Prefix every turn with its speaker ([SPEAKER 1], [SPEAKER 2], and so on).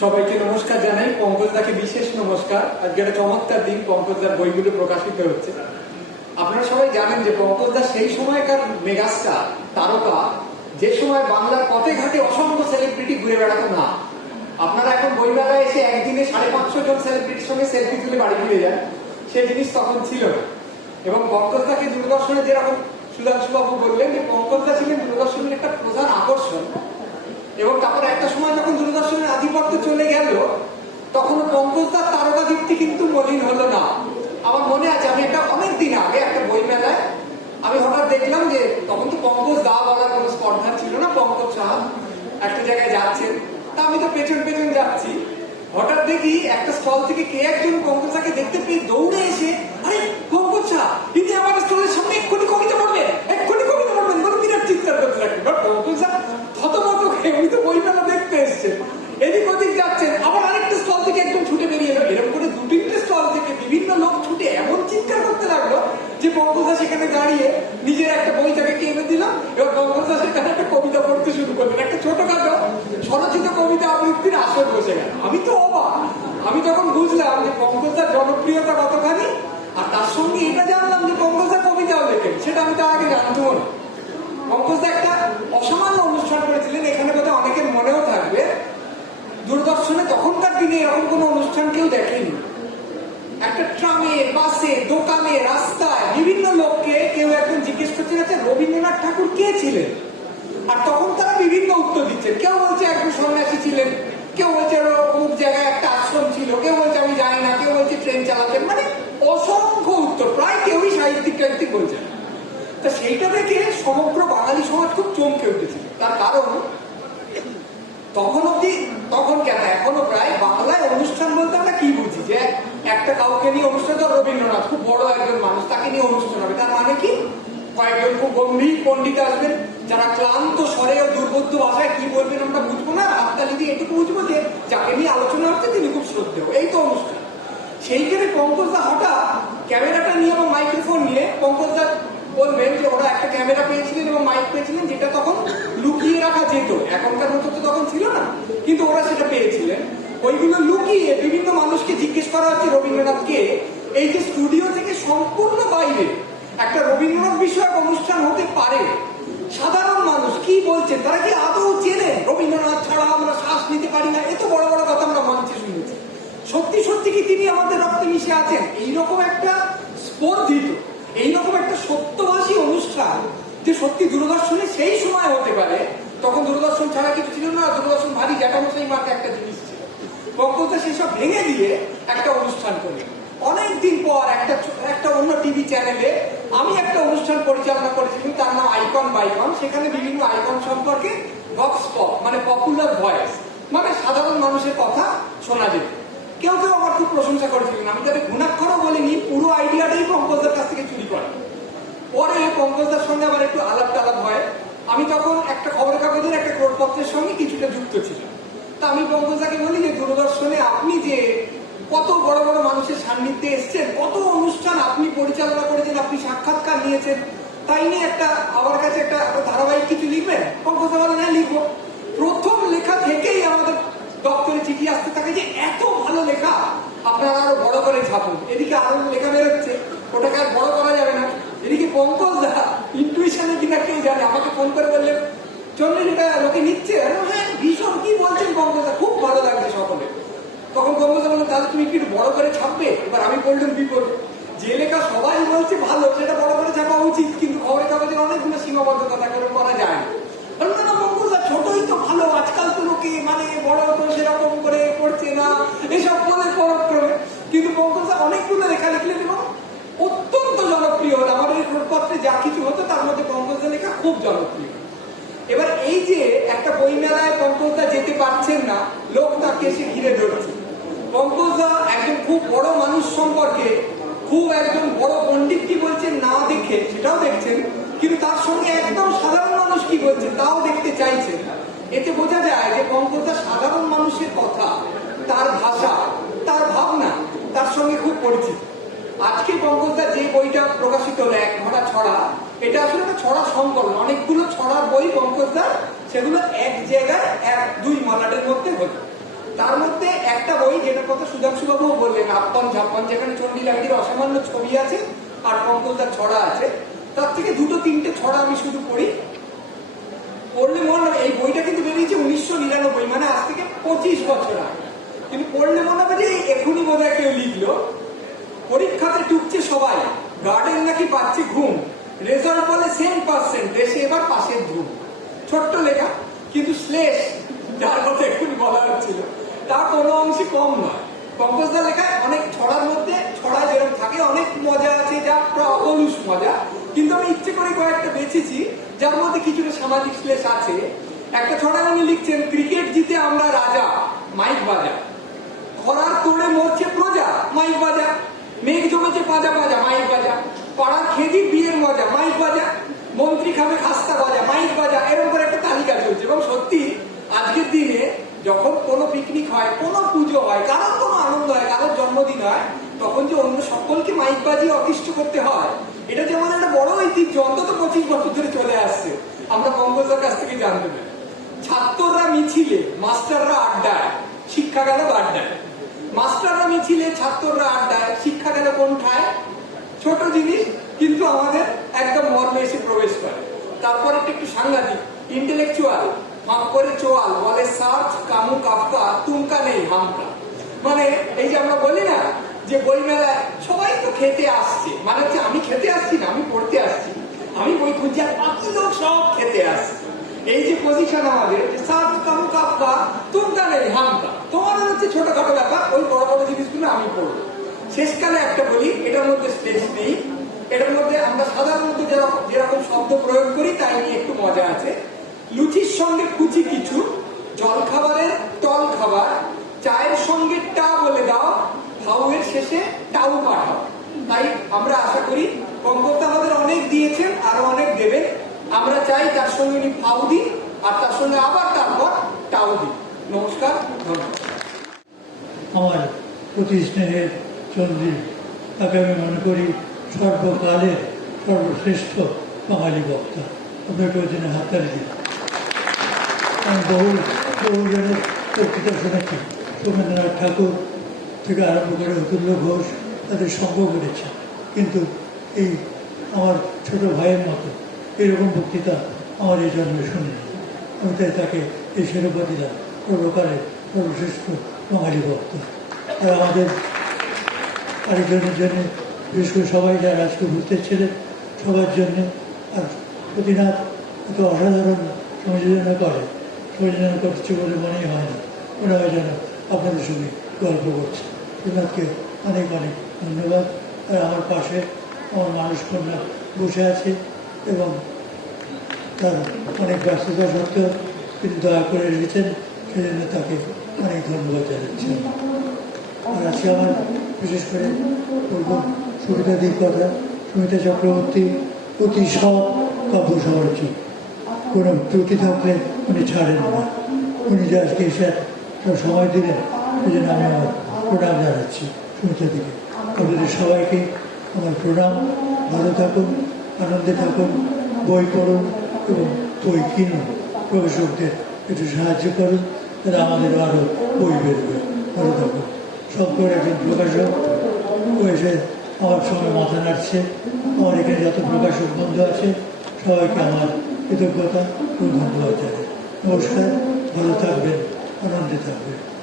[SPEAKER 1] সবাইকে নমস্কার জানাই। পঙ্কজদাকে বিশেষ নমস্কার। আজকে একটা চমৎকার দিন। পঙ্কজদার বইগুলো প্রকাশিত হচ্ছে। আপনারা সবাই জানেন যে পঙ্কজদা সেই সময়কার মেগাস্টার, তারকা, যে সময় বাংলার পথে ঘাটে অসংখ্য সেলিব্রিটি ঘুরে বেড়াতো না। আপনারা এখন বইমেলায় এসে একদিনে সাড়ে পাঁচশো জন সেলিব্রিটির সঙ্গে সেলফি তুলে বাড়ি ফিরে যান। সেই জিনিস তখন ছিল না। এবং পঙ্কজদাকে দূরদর্শনে যেরকম সুধাংশু বাবু বললেন যে পঙ্কজদা ছিলেন দূরদর্শনের একটা প্রধান আকর্ষণ। এবং তারপর একটা সময় যখন দূরদর্শনের আধিপত্য চলে গেল তখন পঙ্কজদার তারকা দীপ্তি কিন্তু মলিন হলো না। আমার মনে আছে, আমি একটা অনেক দিন আগে একটা বই মেলায় আমি হঠাৎ দেখলাম যে তখন তো পঙ্কজ দা বলার কোনো স্পর্ধা ছিল না, পঙ্কজ সাহা একটা জায়গায় যাচ্ছেন। তা আমি তো পেছন পেছন যাচ্ছি। হঠাৎ দেখি একটা স্টল থেকে কে একজন পঙ্কজাকে দেখতে পেয়ে দৌড়ে যে পঙ্কজদা সেখানে দাঁড়িয়ে নিজের একটা বই তাকে কেঁপে দিল এবার পঙ্কজদা সেখানে একটা কবিতা পড়তে শুরু করলেন। একটা ছোটখাটো স্বরচিত কবিতা আবৃত্তির আসর বসে গেল। আমি তো অবাক। আমি তখন বুঝলাম যে পঙ্কজদার জনপ্রিয়তা কতখানি, আর তার সঙ্গে এটা জানলাম যে পঙ্কজদা কবিতাও লেখেন। সেটা আমি তার আগে জানতাম না। পঙ্কজদা একটা অসামান্য অনুষ্ঠান করেছিলেন, এখানে বোধহয় অনেকের মনেও থাকবে। দূরদর্শনে তখনকার দিনে এরকম কোনো অনুষ্ঠান কেউ দেখেনি। একটা ট্রামে, বাসে, দোকানে, রাস্তায় বিভিন্ন লোককে কেউ একজন জিজ্ঞেস করছেন আচ্ছা রবীন্দ্রনাথ ঠাকুর কে ছিলেন? আর তখন তারা বিভিন্ন উত্তর দিচ্ছেন কেউ বলছে, একজন সন্ন্যাসী ছিলেন। কেউ বলছে অমুক জায়গায় একটা আশ্রম ছিল। কেউ বলছে, আমি জানি না। কেউ বলছে, ট্রেন চালাতেন। মানে অসংখ্য উত্তর। প্রায় কেউই সাহিত্যিক টাহিত্যিক বলছেন তা সেইটা দেখে সমগ্র বাঙালি সমাজ খুব চমকে উঠেছিল তার কারণ, তখন অব্দি তখন কেন এখনও প্রায় বাংলায় অনুষ্ঠান বলতে আমরা কি বুঝি যে কাউকে নিয়ে অনুষ্ঠান রবীন্দ্রনাথ খুব বড় একজন মানুষ, তাকে নিয়ে অনুষ্ঠান হবে। তার মানে কি? কয়েকজন খুব গম্ভীর পণ্ডিত আসবেন, যারা ক্লান্ত স্বরে ও দুর্বোধ্য ভাষায় কি বলবেন আমরা বুঝব না, হাততালি দিয়ে এটুকু বুঝব যে যাকে নিয়ে আলোচনা হচ্ছে তিনি খুব শ্রদ্ধেয়। এই তো অনুষ্ঠান। সেইখানে পঙ্কজদা হঠাৎ ক্যামেরাটা নিয়ে এবং মাইক্রোফোন নিয়ে পঙ্কজদা বলবেন যে ওরা একটা ক্যামেরা পেয়েছিলেন এবং মাইক পেয়েছিলেন, যেটা তখন লুকিয়ে রাখা যেত। এখনকার মতো তো তখন ছিল না, কিন্তু ওরা সেটা পেয়েছিলেন। ওইগুলো লুকিয়ে বিভিন্ন মানুষকে জিজ্ঞেস করা হচ্ছে রবীন্দ্রনাথকে, এই যে স্টুডিও থেকে সম্পূর্ণ বাইরে একটা রবীন্দ্রনাথ বিষয়ক অনুষ্ঠান হতে পারে। সাধারণ মানুষ কি বলছেন? তারা কি আদৌ চেনেন? রবীন্দ্রনাথ ছাড়া আমরা শ্বাস নিতে পারি না? এত বড় বড় কথা আমরা মঞ্চে শুনেছি সত্যি সত্যি কি তিনি আমাদের রক্তে মিশে আছেন? এইরকম একটা স্পর্ধিত, এইরকম একটা সত্যভাষী অনুষ্ঠান যে সত্যি দূরদর্শনে সেই সময় হতে পারে, তখন দূরদর্শন ছাড়া কিছু ছিল না। দূরদর্শন ভারী জ্যাঠামশাই মার্কে একটা জিনিস ছিল। পঙ্কজদা সেসব ভেঙে দিয়ে একটা অনুষ্ঠান করি। অনেকদিন পর একটা একটা অন্য টিভি চ্যানেলে আমি একটা অনুষ্ঠান পরিচালনা করেছিলাম, তার নাম আইকন বাইকন সেখানে বিভিন্ন আইকন সম্পর্কে বক্স পপ মানে পপুলার ভয়েস মানে সাধারণ মানুষের কথা শোনা যেত কেউ কেউ আমার খুব প্রশংসা করেছিলেন। আমি তাদের ঘুণাক্ষরও বলিনি, পুরো আইডিয়াটাই পঙ্কজদার কাছ থেকে চুরি করে। পরে পঙ্কজদার সঙ্গে আবার একটু আলাপ টালাপ হয়। আমি তখন একটা খবরের কাগজের একটা ক্রোড়পত্রের সঙ্গে কিছুটা যুক্ত ছিলাম। তা আমি পঙ্কজদাকে বলি যে, দূরদর্শনে আপনি যে কত বড় বড় মানুষের সান্নিধ্যে এসছেন, কত অনুষ্ঠান আপনি পরিচালনা করেছেন, আপনি সাক্ষাৎকার নিয়েছেন, তাই নিয়ে একটা আমার কাছে একটা ধারাবাহিক কিছু লিখবেন? পঙ্কজদা বলে হ্যাঁ লিখব। প্রথম লেখা থেকেই আমাদের দপ্তরে চিঠি আসতে থাকে যে, এত ভালো লেখা, আপনারা আরও বড় করে ছাপুন। এদিকে আরও লেখা বেরোচ্ছে, ওটাকে আর বড় করা যাবে না। এদিকে পঙ্কজ দা ইন্টুইশনে কিনা কেউ জানে, আমাকে ফোন করে বললেন চল্লিশ এটা লোকে নিচ্ছে আমি বললাম, হ্যাঁ ভীষণ কি বলছেন পঙ্কজ দা খুব ভালো লাগছে সকলে বললেন তাহলে তুমি কি বড় করে ছাপবে? এবার আমি বললাম যে লেখা সবাই বলছে ভালো, সেটা বড় করে ছাপা উচিত, কিন্তু কাগজের অনেকগুলো সীমাবদ্ধতা করা যায় ছোটই তো ভালো, আজকাল তো লোকে মানে বড় তো সেরকম করে করছে না, এসব বলে পরক্রমে। কিন্তু অনেকগুলো লেখা অত্যন্ত জনপ্রিয় আমার এই যা কিছু হতো, তার মধ্যে পঙ্কজদা লেখা খুব জনপ্রিয়। এবার এই যে একটা বই মেলায় পঙ্কজদা যেতে পারছেন না, লোক তাকে এসে ঘিরে ধরছে। পঙ্কজদা একজন খুব বড় মানুষ সম্পর্কে খুব একজন বড় পণ্ডিত কি বলছেন না দেখে, সেটাও দেখছেন, কিন্তু তার সঙ্গে একদম সাধারণ মানুষ কি বলছে তাও দেখতে চাইছেন এতে বোঝা যায় যে পঙ্কজদা সাধারণ মানুষের কথা, তার ভাষা, তার ভাবনা, তার সঙ্গে খুব পরিচিত। আজকে পঙ্কজদা যে বইটা প্রকাশিত হলো, এক ঘটা ছড়া, এটা আসলে একটা ছড়া সংকলন অনেকগুলো ছড়ার বই পঙ্কজদা সেগুলো এক জায়গায় এক দুই মালাটের মধ্যে হলো। তার মধ্যে একটা বই যেটা কথা সুধাংশু বাবুও বললেন আপন ঝাপ্পন যেখানে চণ্ডীলাঙ্গির অসামান্য ছবি আছে আর পঙ্কজদার ছড়া আছে। তার থেকে দুটো তিনটে ছড়া আমি শুধু পড়ি। পড়লে মনে হবে, এই বইটা কিন্তু বেরিয়েছে উনিশশো নিরানব্বই মানে আজ থেকে পঁচিশ বছর আগে। কিন্তু পড়লে মনে হবে যে এখনই বোধ হয় কেউ লিখলো। পরীক্ষাতে টুকছে সবাই গার্ডেন নাকি পাচ্ছে ঘুম। রেজাল্ট বলে সেম পার্সেন্ট দেশে এবার পাশের ঘুম। ছোট্ট লেখা, কিন্তু শ্লেষ যার কথা এক্ষুনি বলা হচ্ছিল। তা কোনো অংশে কম নয়। পঙ্কজদার লেখায় অনেক ছড়ার মধ্যে, ছড়া যেরকম থাকে, অনেক মজা আছে, যা প্রায় অবলুষ মজা। কিন্তু আমি ইচ্ছে করে কয়েকটা বেছেছি, যার মধ্যে কিছুটা সামাজিক শ্লেষ আছে। একটা ছড়া উনি লিখছেন, ক্রিকেট জিতে আমরা রাজা, মাইক বাজা। খরার তোড়ে মরছে প্রজা, মাইক বাজা। মেঘ জমেছে পাজা পাজা, মাইক বাজা। পাড়ার খেদি বিয়ের মজা, মাইক বাজা। মন্ত্রী খাবে খাস্তা বাজা, মাইক বাজা এরকম করে একটা তালিকা চলছে এবং সত্যি আজকের দিনে যখন কোনো পিকনিক হয় কোনো পুজো হয়, কারোর কোনো আনন্দ হয়, কারোর জন্মদিন হয়, তখন যে অন্য সকলকে মাইক বাজিয়ে অতিষ্ঠ করতে হয়, এটা যেমন একটা বড় ঐতিহ্য, অন্তত পঁচিশ বছর ধরে চলে আসছে। আমরা কঙ্গোজের কাছ থেকে জানতে পারি ছাত্ররা মিছিলে মাস্টাররা আড্ডায় শিক্ষা গেল আড্ডায় মাস্টাররা মিছিলে ছাত্ররা আড্ডায় শিক্ষা গেল কোন ঠায় ছোট জিনিস, কিন্তু আমাদের একদম মর্মে এসে প্রবেশ করে। তারপর একটা সাংঘাতিক ইন্টেলেকচুয়াল করে চোয়াল, বলে সার্চ কামু কাফকা তুমকা নেই, হামকা। মানে এই যে আমরা বলি না যে বই মেলায় সবাই তো খেতে আসছে। মানে হচ্ছে আমি খেতে আসছি না, আমি পড়তে আসছি। আমি বই খুঁজছি আর বাকি লোক সব খেতে আসছে। এই যে পজিশন আমাদের সাত কামু কাপকা তুমকা নেই, হামকা। তোমাদের হচ্ছে ছোটখাটো ব্যাপার, ওই বড় বড় জিনিসগুলো আমি পড়ব। শেষকালে একটা বলি, এটার মধ্যে স্পেস নেই। এটার মধ্যে আমরা সাধারণত যেরকম যেরকম শব্দ প্রয়োগ করি, তাই নিয়ে একটু মজা আছে। লুচির সঙ্গে কুচি কিছু জল খাবারের তল খাবার, চায়ের সঙ্গে টা বলে দাও ফাউয়ের শেষে টাউ পাঠাও। তাই আমরা আশা করি কঙ্কর্তা আমাদের অনেক দিয়েছেন, আরও অনেক দেবেন। আমরা চাই তার সঙ্গে উনি ফাউ দিন, আর তার সঙ্গে আবার তারপর টাও দিন। নমস্কার, ধন্যবাদ।
[SPEAKER 2] আমার প্রতি স্নেহের চন্দ্রী, তাকে আমি মনে করি সর্বকালের সর্বশ্রেষ্ঠ বাঙালি বক্তা। একটু ওই জন্য হাততালি দিই আমি বহু বহুজনের বক্তৃতা শুনেছি সুমেন্দ্রনাথ ঠাকুর থেকে আরম্ভ করে অতুল্য ঘোষ তাদের সঙ্গ করেছে কিন্তু এই আমার ছোট ভাইয়ের মতো এরকম বক্তৃতা আমার এই জন্মে শুনিনি আমি তাই তাকে এই শিরোপা দিলাম সর্বকালের সর্বশ্রেষ্ঠ বাঙালি বক্তা আর আমাদের আরেকজনের জন্য বিশেষ করে সবাই যারা আজকে উপস্থিত ছিলেন সবার জন্য আর প্রতিনাথ এত অসাধারণ সংযোজনা করে সংযোজনা করছে বলে মনেই হয় না হয় যেন আপনাদের সঙ্গে গল্প করছে প্রতিনাথকে অনেক অনেক ধন্যবাদ আমার পাশে আমার মানুষ কন্যা বসে আছে এবং তার অনেক ব্যস্ততা সত্ত্বেও তিনি দয়া করে রেখেছেন সেজন্য তাকে অনেক ধন্যবাদ জানাচ্ছি আর আজকে আমার বিশেষ করে বলব সুবিধা দিক কথা সুমিতা চক্রবর্তী অতি সৎ কাব্য সমালোচক কোনো ত্রুটি থাকলে উনি ছাড়েন না। উনি যে আজকে এসে সব সময় দিলেন, এই জন্য আমি আমার প্রণাম জানাচ্ছি সুমিতা দিকে আপনাদের সবাইকে আমার প্রণাম। ভালো থাকুন, আনন্দে থাকুন, বই পড়ুন এবং বই কিনুন। প্রকাশকদের একটু সাহায্য করুন, তাহলে আমাদের আরও বই বেরোবে। ভালো থাকুন। শঙ্কর একজন প্রকাশক। ও এসে আমার সঙ্গে মাথা নাড়ছে। আমার এখানে যত প্রকাশক বন্ধু আছে, সবাইকে আমার কৃতজ্ঞতা ও ধন্যবাদ জানাই। নমস্কার ভালো থাকবেন আনন্দে থাকবেন।